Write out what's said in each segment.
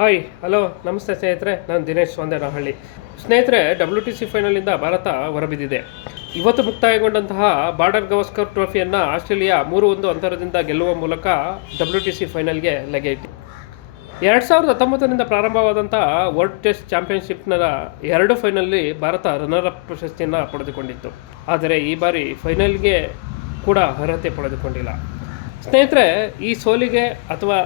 Hi hello ನಮಸ್ತೆ ಸ್ನೇಹಿತರೆ, ನಾನು ದಿನೇಶ್ ಸೋಂದೇನಹಳ್ಳಿ. ಸ್ನೇಹಿತರೆ, WTC ಫೈನಲಿಂದ ಭಾರತ ಹೊರಬಿದ್ದಿದೆ. ಇವತ್ತು ಮುಕ್ತಾಯಗೊಂಡಂತಹ ಬಾರ್ಡರ್ ಗವಾಸ್ಕರ್ ಟ್ರೋಫಿಯನ್ನು ಆಸ್ಟ್ರೇಲಿಯಾ 3-1 ಅಂತರದಿಂದ ಗೆಲ್ಲುವ ಮೂಲಕ WTC ಫೈನಲ್ಗೆ ಲಗ್ಗೆ ಇಟ್ಟಿದೆ. 2019ರಿಂದ ಪ್ರಾರಂಭವಾದಂಥ ವರ್ಲ್ಡ್ ಟೆಸ್ಟ್ ಚಾಂಪಿಯನ್ಶಿಪ್ನ 2 ಫೈನಲ್ಲಿ ಭಾರತ ರನ್ನರ್ ಅಪ್ ಪ್ರಶಸ್ತಿಯನ್ನು ಪಡೆದುಕೊಂಡಿತ್ತು. ಆದರೆ ಈ ಬಾರಿ ಫೈನಲ್ಗೆ ಕೂಡ ಅರ್ಹತೆ ಪಡೆದುಕೊಂಡಿಲ್ಲ. ಸ್ನೇಹಿತರೆ, ಈ ಸೋಲಿಗೆ ಅಥವಾ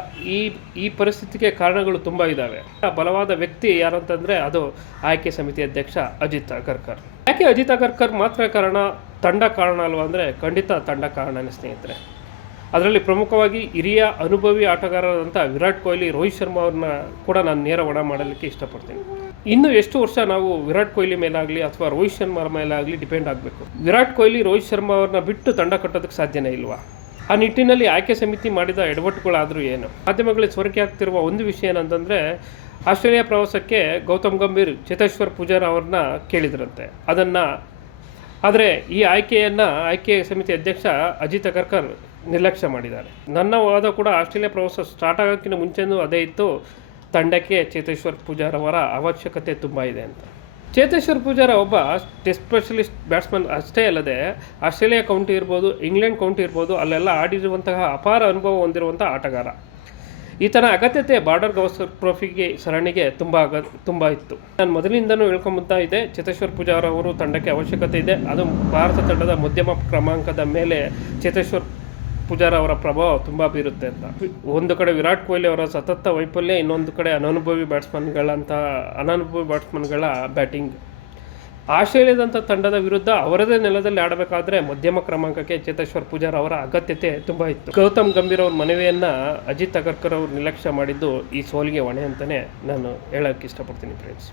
ಈ ಪರಿಸ್ಥಿತಿಗೆ ಕಾರಣಗಳು ತುಂಬ ಇದ್ದಾವೆ. ಬಲವಾದ ವ್ಯಕ್ತಿ ಯಾರಂತಂದರೆ ಅದು ಆಯ್ಕೆ ಸಮಿತಿ ಅಧ್ಯಕ್ಷ ಅಜಿತ್ ಅಗರ್ಕರ್. ಯಾಕೆ ಅಜಿತ್ ಅಗರ್ಕರ್ ಮಾತ್ರ ಕಾರಣ, ತಂಡ ಕಾರಣ ಅಲ್ವಾ ಅಂದರೆ ಖಂಡಿತ ತಂಡ ಕಾರಣನೇ ಸ್ನೇಹಿತರೆ. ಅದರಲ್ಲಿ ಪ್ರಮುಖವಾಗಿ ಹಿರಿಯ ಅನುಭವಿ ಆಟಗಾರರಾದಂಥ ವಿರಾಟ್ ಕೊಹ್ಲಿ, ರೋಹಿತ್ ಶರ್ಮಾ ಅವ್ರನ್ನ ಕೂಡ ನಾನು ನೇರ ಒಣ ಮಾಡಲಿಕ್ಕೆ ಇಷ್ಟಪಡ್ತೀನಿ. ಇನ್ನು ಎಷ್ಟು ವರ್ಷ ನಾವು ವಿರಾಟ್ ಕೊಹ್ಲಿ ಮೇಲಾಗಲಿ ಅಥವಾ ರೋಹಿತ್ ಶರ್ಮಾ ಮೇಲಾಗಲಿ ಡಿಪೆಂಡ್ ಆಗಬೇಕು? ವಿರಾಟ್ ಕೊಹ್ಲಿ, ರೋಹಿತ್ ಶರ್ಮಾ ಅವ್ರನ್ನ ಬಿಟ್ಟು ತಂಡ ಕಟ್ಟೋದಕ್ಕೆ ಸಾಧ್ಯನೇ ಇಲ್ವಾ? ಆ ನಿಟ್ಟಿನಲ್ಲಿ ಆಯ್ಕೆ ಸಮಿತಿ ಮಾಡಿದ ಎಡವಟ್ಟುಗಳಾದರೂ ಏನು? ಮಾಧ್ಯಮಗಳಲ್ಲಿ ಸೋರಿಕೆ ಆಗ್ತಿರುವ ಒಂದು ವಿಷಯ ಏನಂತಂದರೆ, ಆಸ್ಟ್ರೇಲಿಯಾ ಪ್ರವಾಸಕ್ಕೆ ಗೌತಮ್ ಗಂಭೀರ್, ಚೇತೇಶ್ವರ್ ಪೂಜಾರ ಅವ್ರನ್ನ ಕೇಳಿದ್ರಂತೆ. ಆದರೆ ಈ ಆಯ್ಕೆ ಸಮಿತಿ ಅಧ್ಯಕ್ಷ ಅಜಿತ್ ಅಗರ್ಕರ್ ನಿರ್ಲಕ್ಷ್ಯ ಮಾಡಿದ್ದಾರೆ. ನನ್ನ ವಾದ ಕೂಡ ಆಸ್ಟ್ರೇಲಿಯಾ ಪ್ರವಾಸ ಸ್ಟಾರ್ಟ್ ಆಗೋಕ್ಕಿಂತ ಮುಂಚೆನೂ ಅದೇ ಇತ್ತು, ತಂಡಕ್ಕೆ ಚೇತೇಶ್ವರ್ ಪೂಜಾರ ಅವರ ಅವಶ್ಯಕತೆ ತುಂಬ ಇದೆ ಅಂತ. ಚೇತೇಶ್ವರ್ ಪೂಜಾರ ಒಬ್ಬ ಟೆಸ್ಟ್ ಸ್ಪೆಷಲಿಸ್ಟ್ ಬ್ಯಾಟ್ಸ್ಮನ್ ಅಷ್ಟೇ ಅಲ್ಲದೆ ಆಸ್ಟ್ರೇಲಿಯಾ ಕೌಂಟಿ ಇರ್ಬೋದು, ಇಂಗ್ಲೆಂಡ್ ಕೌಂಟಿ ಇರ್ಬೋದು, ಅಲ್ಲೆಲ್ಲ ಆಡಿರುವಂತಹ ಅಪಾರ ಅನುಭವ ಹೊಂದಿರುವಂಥ ಆಟಗಾರ. ಈತನ ಅಗತ್ಯತೆ ಬಾರ್ಡರ್ ಗವಾಸ್ಕರ್ ಟ್ರೋಫಿಗೆ ಸರಣಿಗೆ ತುಂಬ ಇತ್ತು. ನಾನು ಮೊದಲಿಂದನೂ ಹೇಳ್ಕೊಂಬತ್ತಾ ಇದೆ, ಚೇತೇಶ್ವರ್ ಪೂಜಾರ ಅವರು ತಂಡಕ್ಕೆ ಅವಶ್ಯಕತೆ ಇದೆ. ಅದು ಭಾರತ ತಂಡದ ಮಧ್ಯಮ ಕ್ರಮಾಂಕದ ಮೇಲೆ ಚೇತೇಶ್ವರ್ ಪೂಜಾರ ಅವರ ಪ್ರಭಾವ ತುಂಬ ಬೀರುತ್ತೆ ಅಂತ. ಒಂದು ಕಡೆ ವಿರಾಟ್ ಕೊಹ್ಲಿ ಅವರ ಸತತ ವೈಫಲ್ಯ, ಇನ್ನೊಂದು ಕಡೆ ಅನನುಭವಿ ಬ್ಯಾಟ್ಸ್ಮನ್ಗಳ ಬ್ಯಾಟಿಂಗ್. ಆಸ್ಟ್ರೇಲಿಯಾದಂಥ ತಂಡದ ವಿರುದ್ಧ ಅವರದೇ ನೆಲದಲ್ಲಿ ಆಡಬೇಕಾದ್ರೆ ಮಧ್ಯಮ ಕ್ರಮಾಂಕಕ್ಕೆ ಚೇತೇಶ್ವರ್ ಪೂಜಾರ ಅವರ ಅಗತ್ಯತೆ ತುಂಬ ಇತ್ತು. ಗೌತಮ್ ಗಂಭೀರ್ ಅವ್ರ ಮನವಿಯನ್ನು ಅಜಿತ್ ಅಗರ್ಕರ್ ಅವರು ನಿರ್ಲಕ್ಷ್ಯ ಮಾಡಿದ್ದು ಈ ಸೋಲಿಗೆ ಹೊಣೆ ಅಂತಲೇ ನಾನು ಹೇಳೋಕ್ಕೆ ಇಷ್ಟಪಡ್ತೀನಿ ಫ್ರೆಂಡ್ಸ್.